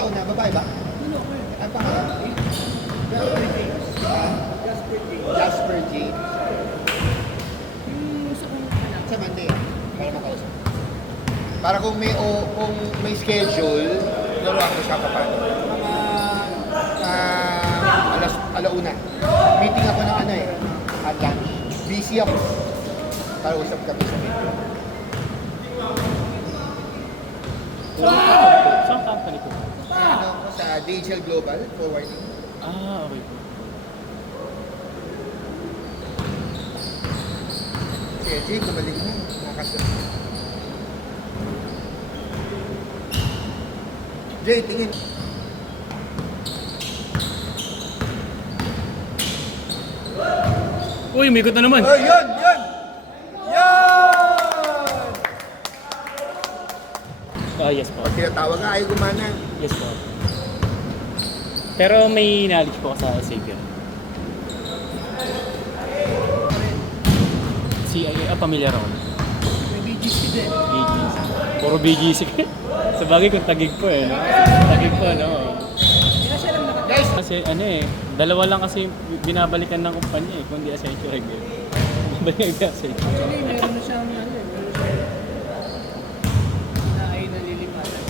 taon na? Babae ba? Ang pangalan? Jasper James. Sa Monday. Para makausap. Para kung may schedule, laruan ko siya paano. Alauna. Meeting ako ng at lunch. Busy ako. Para usap kami sa meeting. Saan company ko? Sa DHL Global Forwarding. Okay. Si Jay, bumalik na. Nakasunod. Jay, tingin. Uy, umikot na naman. Oh, yun! Yes po. Pag tinatawag nga, ay gumana. Yes po. Pero may knowledge po ako sa Savior. Pamilyar ako. May BGC din. BGC. Puro BGC. Sa bagay kung tagig po no? Tagig po, no? Hindi na siya lang Guys! Kasi dalawa lang kasi binabalikan ng kumpanya kundi Accenture regular. Balik na Accenture. Actually, meron na siyang na ay nalilipatan.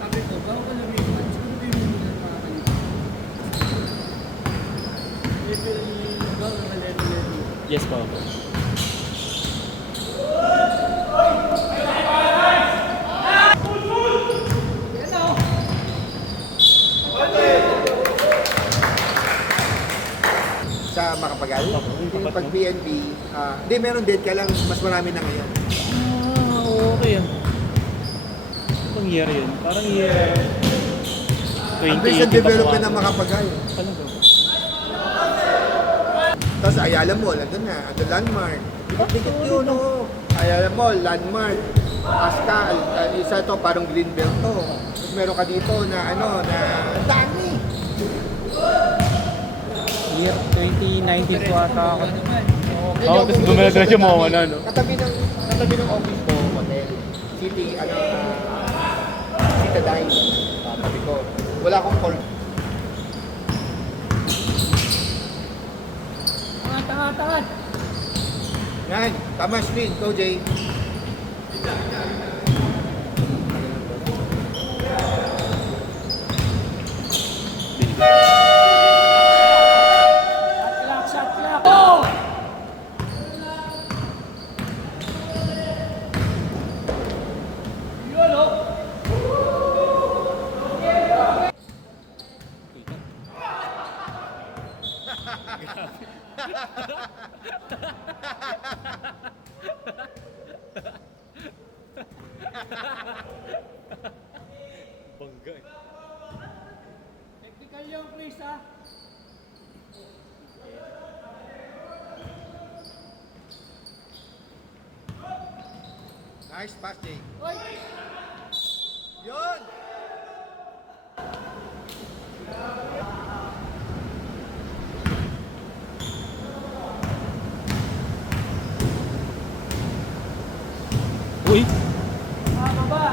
Sabi ko, bago ka nalilipat, siguro din mo na makakalipat. Bago ka level. Yes po. Sa Makapagal. Yung pag PNP, hindi meron din, kaya lang mas marami na ngayon. Okay Anong year yun? Parang year... Ang recent development ng Makapagal. Ano ba? Tapos Ayala Mall, andun na, andun Landmark. Dikit yun, no? Ayala Mall, Landmark, Pascal, isa to, parang Greenbelt to. Tapos meron ka dito na na ang dami. Year 2019 po ata ako. Hindi, Oo, tapos dumiretso mo na, no? Katabi ng office ko, hotel, city, Citadine. Sabi ko, wala akong call. Tangat! Yan, tama screen, go Jay. Shot clock! Oh! Bangga Technical yung Chris, ha? Nice pass, Jay. Oy! Yun! Uy! Baba!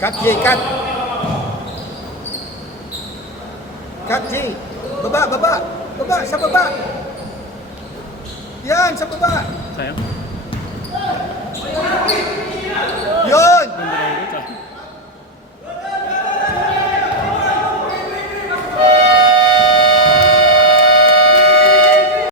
Cut, Jay, cut! Cut, Jay! Baba! Baba! Sa baba! Yan, sa baba! Sayang?